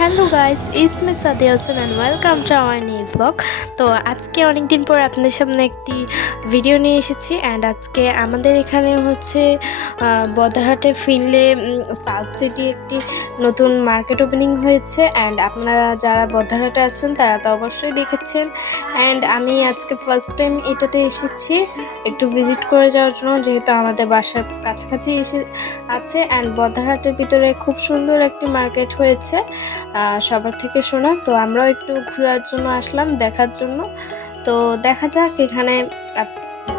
Hello guys, it's me Sadia Hossain and welcome to our new blog. তো আজকে অনেক দিন পর আপনাদের সামনে একটি ভিডিও নিয়ে এসেছি। অ্যান্ড আজকে আমাদের এখানে হচ্ছে বদরহাটে ফিরলে সাউথ সিটি একটি নতুন মার্কেট ওপেনিং হয়েছে। অ্যান্ড আপনারা যারা বদরহাটে আছেন তারা তো অবশ্যই দেখেছেন। অ্যান্ড আমি আজকে ফার্স্ট টাইম এটাতে এসেছি একটু ভিজিট করে যাওয়ার জন্য, যেহেতু আমাদের বাসার কাছাকাছি এসে আছে। অ্যান্ড বদরহাটের ভিতরে খুব সুন্দর একটি মার্কেট হয়েছে সবার থেকে শোনা। তো আমরাও একটু ঘোরার জন্য আসলাম, দেখার জন্য। তো দেখা যাক এখানে।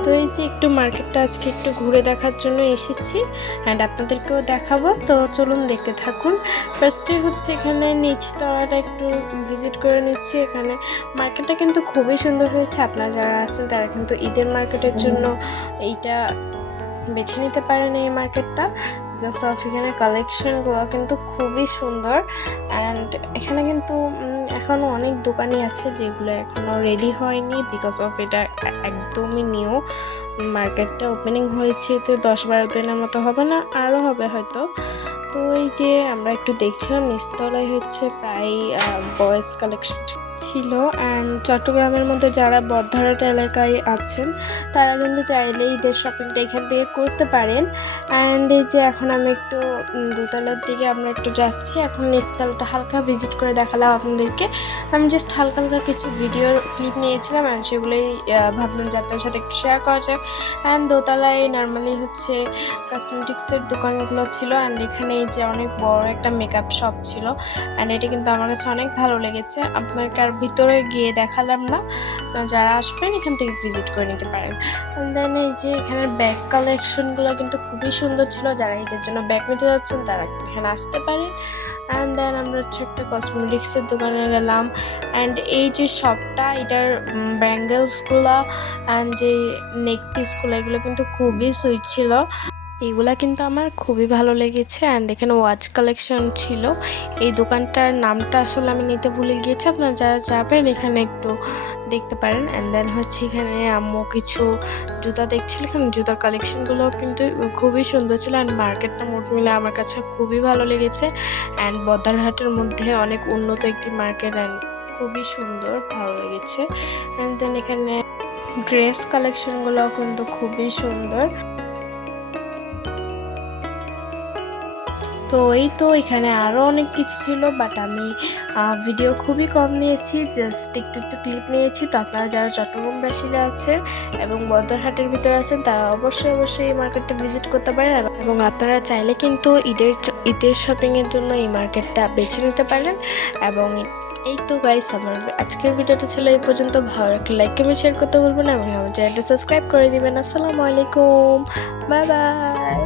তো এই যে একটু মার্কেটটা আজকে একটু ঘুরে দেখার জন্য এসেছি অ্যান্ড আপনাদেরকেও দেখাবো। তো চলুন দেখতে থাকুন। ফার্স্টে হচ্ছে এখানে নিচতলাটা একটু ভিজিট করে নিচ্ছি। এখানে মার্কেটটা কিন্তু খুবই সুন্দর হয়েছে। আপনারা যারা আছেন তারা কিন্তু ঈদের মার্কেটের জন্য এইটা বেছে নিতে পারেন, এই মার্কেটটা। বিকজ অফ এখানে কালেকশনগুলো কিন্তু খুবই সুন্দর। অ্যান্ড এখানে কিন্তু এখনও অনেক দোকানই আছে যেগুলো এখনও রেডি হয়নি, বিকজ অফ এটা একদমই নিউ মার্কেটটা ওপেনিং হয়েছে। তো 10-12 দিনের মতো হবে না, আরও হবে হয়তো। তো এই যে আমরা একটু দেখছিলাম, নিচতলায় হচ্ছে প্রায় বয়েজ কালেকশন ছিল। অ্যান্ড চট্টগ্রামের মধ্যে যারা বদরহাট এলাকায় আছেন তারা কিন্তু চাইলেই ঈদের শপিংটা এখান থেকে করতে পারেন। অ্যান্ড এই যে এখন আমি একটু দোতলার দিকে আমরা একটু যাচ্ছি। এখন নিচতলাটা হালকা ভিজিট করে দেখালাম আপনাদেরকে। আমি জাস্ট হালকা হালকা কিছু ভিডিওর ক্লিপ নিয়েছিলাম অ্যান্ড সেগুলোই ভাবলাম যে আপনার সাথে একটু শেয়ার করা যাক। অ্যান্ড দোতলায় নর্মালি হচ্ছে কসমেটিক্সের দোকানগুলো ছিল। অ্যান্ড এখানে এই যে অনেক বড় একটা মেকআপ শপ ছিল। অ্যান্ড এটা কিন্তু আমার কাছে অনেক ভালো লেগেছে। আপনাকে আর ভিতরে গিয়ে দেখালাম না, যারা আসবেন এখান থেকে ভিজিট করে নিতে পারেন। দেন এই যে এখানে ব্যাগ কালেকশনগুলো কিন্তু খুবই সুন্দর ছিল। যারা ঈদের জন্য ব্যাগ নিতে যাচ্ছেন তারা এখানে আসতে পারেন। অ্যান্ড দেন আমরা হচ্ছে একটা কসমেটিক্সের দোকানে গেলাম। অ্যান্ড এই যে শপটা, এটার ব্যাঙ্গেলসগুলো অ্যান্ড যে নেক পিসগুলো এগুলো কিন্তু খুবই সুইট ছিল। এগুলা কিন্তু আমার খুবই ভালো লেগেছে। অ্যান্ড এখানে ওয়াচ কালেকশন ছিল। এই দোকানটার নামটা আসলে আমি নিতে ভুলে গিয়েছি। আপনারা যারা যাবেন এখানে একটু দেখতে পারেন। অ্যান্ড দেন হচ্ছে এখানে আম্মু কিছু জুতা দেখছিল। এখানে জুতার কালেকশনগুলো কিন্তু খুবই সুন্দর ছিল। অ্যান্ড মার্কেটটা মোট মিলে আমার কাছে খুবই ভালো লেগেছে। অ্যান্ড বদরহাটের মধ্যে অনেক উন্নত একটি মার্কেট অ্যান্ড খুবই সুন্দর, ভালো লেগেছে। অ্যান্ড দেন এখানে ড্রেস কালেকশনগুলো কিন্তু খুবই সুন্দর। তো এই তো এখানে আরও অনেক কিছু ছিল, বাট আমি ভিডিও খুবই কম নিয়েছি, জাস্ট একটু একটু ক্লিপ নিয়েছি। তো আপনারা যারা চট্টগ্রামবাসীরা আছেন এবং বদরহাটের ভিতরে আছেন তারা অবশ্যই এই মার্কেটটা ভিজিট করতে পারেন। এবং আপনারা চাইলে কিন্তু ঈদের শপিংয়ের জন্য এই মার্কেটটা বেছে নিতে পারেন। এবং এই তো গাইস, আমার আজকের ভিডিওটা ছিল এই পর্যন্ত। ভালো একটা লাইক কমেন্ট শেয়ার করতে বলবেন এবং আমার চ্যানেলটা সাবস্ক্রাইব করে দিবেন। আসসালামু আলাইকুম, বাই বাই।